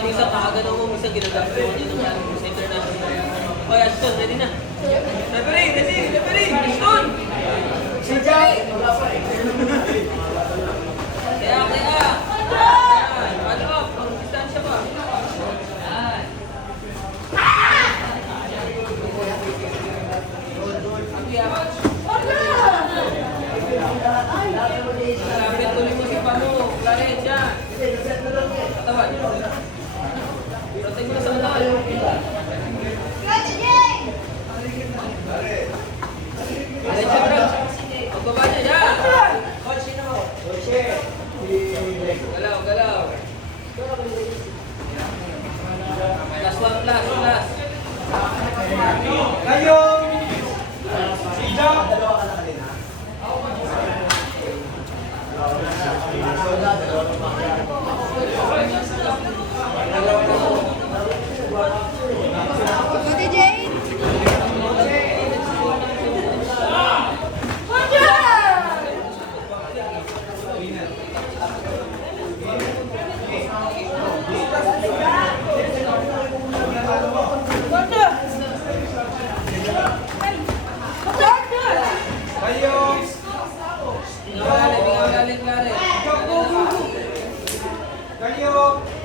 Minsan kakagano mo, minsan ginagamit mo dito sa international. O, Ashton, ready na. Referee, ready, referee, Ashton! Si Jack! Kaya. Ano up, pang distansya pa. Yan. Malapit, tuloy mo si Pamo. Claret, dyan. Katawan. Protect mo na sa katawan. Diretso, bro. Pagbaba niya, dyan. Galaw. Last one, last. Kayo! Si Jack! Ate Jane! Kayo! Galing. Kayo!